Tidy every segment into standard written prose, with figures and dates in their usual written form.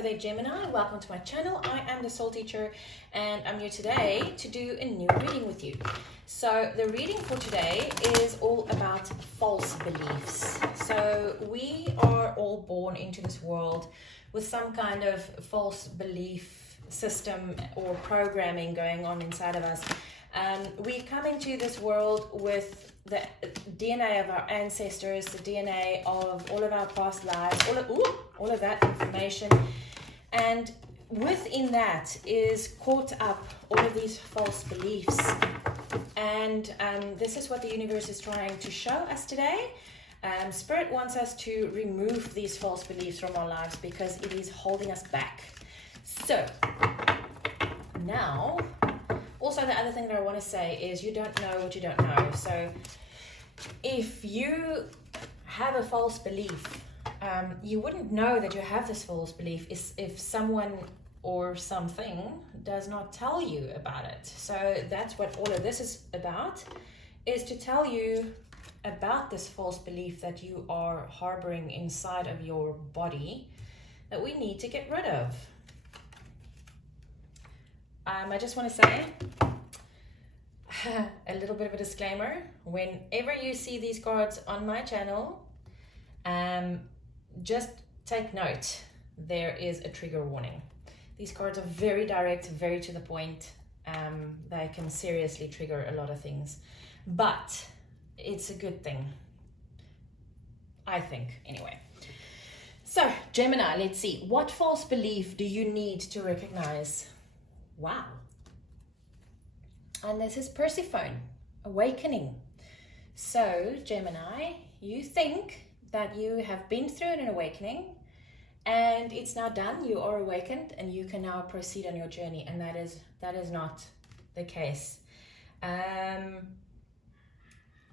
Hello there, Gemini. Welcome to my channel. I am the Soul Teacher and I'm here today to do a new reading with you. So the reading for today is all about false beliefs. So we are all born into this world with some kind of false belief system or programming going on inside of us. We come into this world with the DNA of our ancestors, the DNA of all of our past lives, all of that information, and within that is caught up all of these false beliefs. And this is what the universe is trying to show us today. Spirit wants us to remove these false beliefs from our lives because it is holding us back. So now, also the other thing that I want to say is you don't know what you don't know. So if you have a false belief, you wouldn't know that you have this false belief if someone or something does not tell you about it. So that's what all of this is about, is to tell you about this false belief that you are harboring inside of your body that we need to get rid of. I just want to say a little bit of a disclaimer. Whenever you see these cards on my channel, just take note, there is a trigger warning. These cards are very direct, very to the point. They can seriously trigger a lot of things, but it's a good thing, I think, anyway. So Gemini, let's see, what false belief do you need to recognize? Wow. And this is Persephone, awakening. So Gemini, you think that you have been through an awakening and it's now done, you are awakened and you can now proceed on your journey, and that is not the case.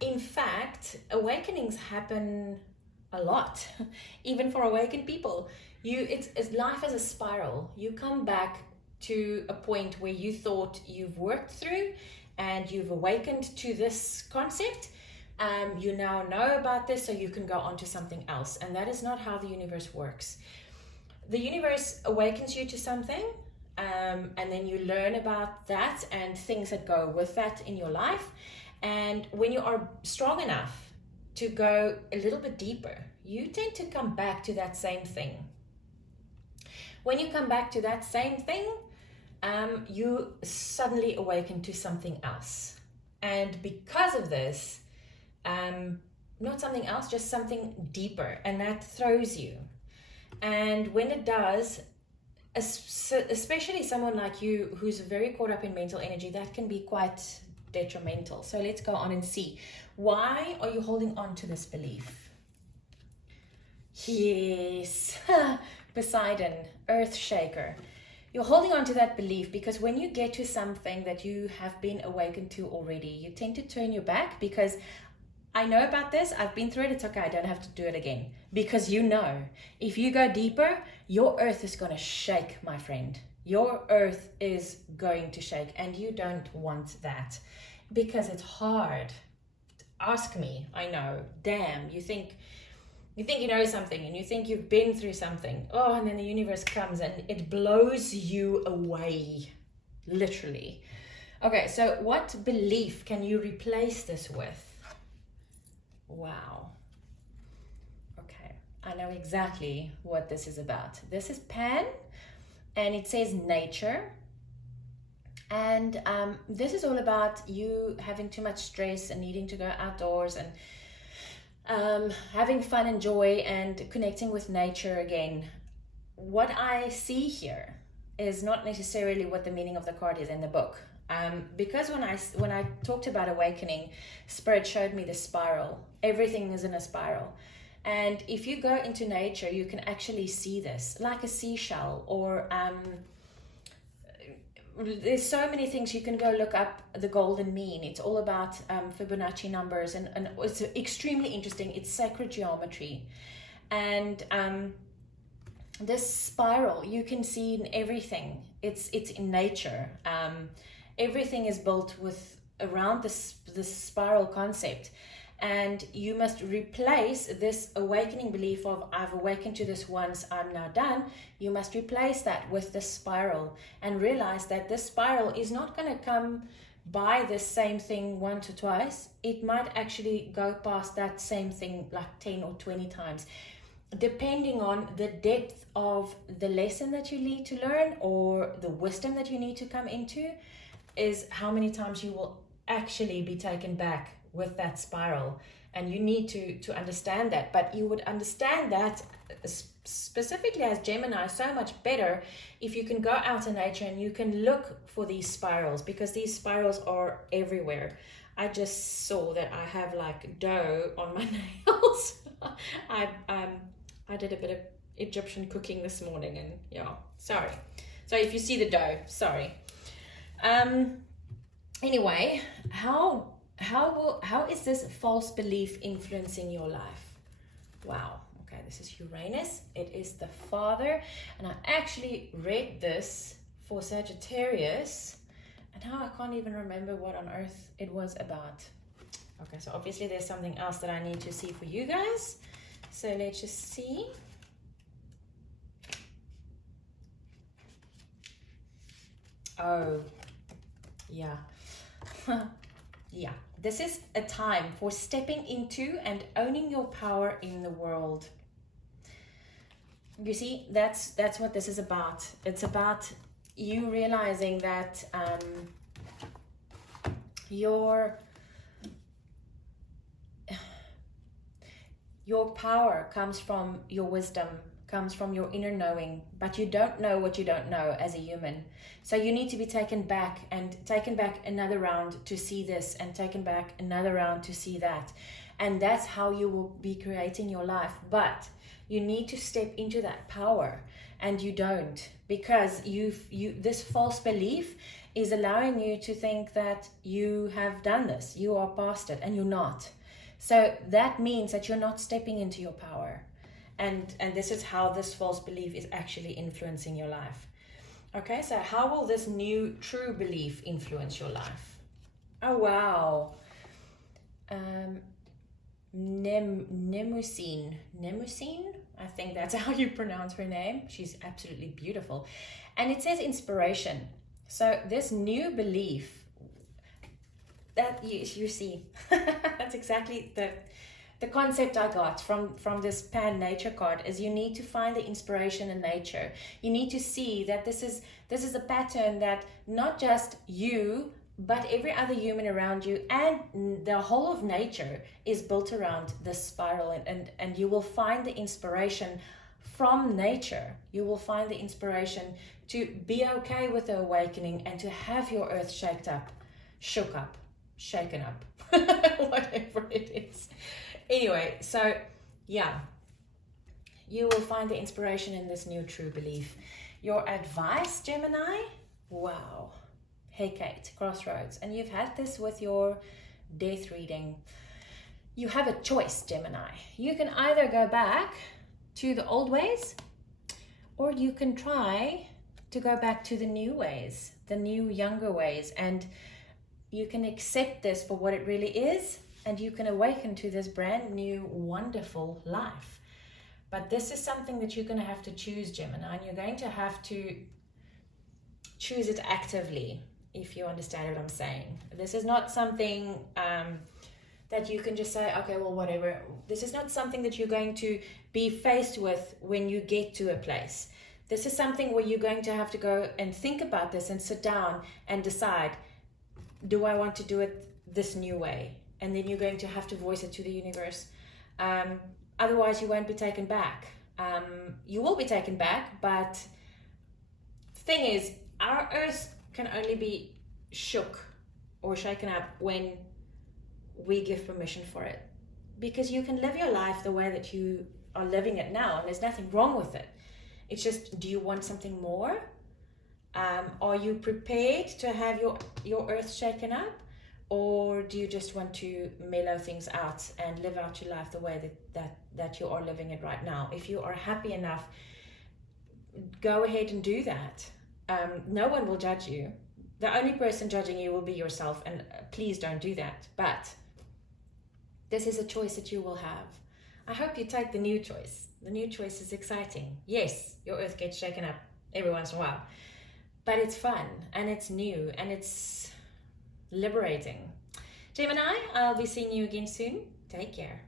In fact, awakenings happen a lot, even for awakened people. It's life as a spiral. You come back to a point where you thought you've worked through and you've awakened to this concept. You now know about this, so you can go on to something else. And that is not how the universe works. The universe awakens you to something, and then you learn about that and things that go with that in your life. And when you are strong enough to go a little bit deeper, you tend to come back to that same thing. When you come back to that same thing, you suddenly awaken to something else. And because of this, not something else, just something deeper, and that throws you. And when it does, especially someone like you who's very caught up in mental energy, that can be quite detrimental. So let's go on and see. Why are you holding on to this belief? Yes, Poseidon, earth shaker. You're holding on to that belief because when you get to something that you have been awakened to already, you tend to turn your back because I know about this, I've been through it, it's okay, I don't have to do it again. Because you know, if you go deeper, your earth is going to shake, my friend. Your earth is going to shake, and you don't want that because it's hard. Ask me, I know, damn, you think you know something and you think you've been through something. Oh, and then the universe comes and it blows you away, literally. Okay, so what belief can you replace this with? Wow. Okay, I know exactly what this is about. This is Pan, and it says nature. And this is all about you having too much stress and needing to go outdoors and having fun and joy and connecting with nature again. What I see here is not necessarily what the meaning of the card is in the book. Because when I talked about awakening, Spirit showed me the spiral. Everything is in a spiral. And if you go into nature, you can actually see this, like a seashell, or there's so many things. You can go look up the golden mean. It's all about Fibonacci numbers, and it's extremely interesting. It's sacred geometry. And this spiral you can see in everything. It's in nature. Everything is built around this spiral concept. And you must replace this awakening belief of I've awakened to this once, I'm now done. You must replace that with the spiral and realize that this spiral is not going to come by the same thing once or twice. It might actually go past that same thing like 10 or 20 times, depending on the depth of the lesson that you need to learn or the wisdom that you need to come into, is how many times you will actually be taken back with that spiral. And you need to understand that. But you would understand that specifically as Gemini so much better if you can go out in nature and you can look for these spirals, because these spirals are everywhere. I just saw that I have like dough on my nails. I did a bit of Egyptian cooking this morning, and yeah, sorry. So if you see the dough, sorry. Anyway, how is this false belief influencing your life? Wow. Okay, this is Uranus. It is the father, and I actually read this for Sagittarius, and now I can't even remember what on earth it was about. Okay, so obviously there's something else that I need to see for you guys. So let's just see. Oh, yeah. Yeah, this is a time for stepping into and owning your power in the world. You see, that's what this is about. It's about you realizing that your power comes from your wisdom, comes from your inner knowing, but you don't know what you don't know as a human. So you need to be taken back another round to see this, and taken back another round to see that. And that's how you will be creating your life. But you need to step into that power, and you don't, because this false belief is allowing you to think that you have done this, you are past it, and you're not. So that means that you're not stepping into your power. And this is how this false belief is actually influencing your life. Okay, so how will this new true belief influence your life? Oh, wow. Nemusine, I think that's how you pronounce her name. She's absolutely beautiful. And it says inspiration. So this new belief that you see, that's exactly the concept I got from this pan nature card, is you need to find the inspiration in nature. You need to see that this is a pattern that not just you, but every other human around you and the whole of nature is built around this spiral, and you will find the inspiration from nature. You will find the inspiration to be okay with the awakening and to have your earth shaken up, whatever it is. Anyway, so yeah, you will find the inspiration in this new true belief. Your advice, Gemini? Wow. Hey, Kate, crossroads. And you've had this with your death reading. You have a choice, Gemini. You can either go back to the old ways, or you can try to go back to the new ways, the new, younger ways. And you can accept this for what it really is, and you can awaken to this brand new, wonderful life. But this is something that you're going to have to choose, Gemini, and you're going to have to choose it actively, if you understand what I'm saying. This is not something that you can just say, okay, well, whatever. This is not something that you're going to be faced with when you get to a place. This is something where you're going to have to go and think about this and sit down and decide, do I want to do it this new way? And then you're going to have to voice it to the universe. Otherwise, you won't be taken back. You will be taken back, but the thing is, our earth can only be shook or shaken up when we give permission for it. Because you can live your life the way that you are living it now, and there's nothing wrong with it. It's just, do you want something more? Are you prepared to have your earth shaken up? Or do you just want to mellow things out and live out your life the way that you are living it right now? If you are happy enough, go ahead and do that. No one will judge you. The only person judging you will be yourself, and please don't do that. But This is a choice that you will have. I hope you take the new choice. The new choice is exciting. Yes, your earth gets shaken up every once in a while, but it's fun and it's new and it's liberating. Gemini, I'll be seeing you again soon. Take care.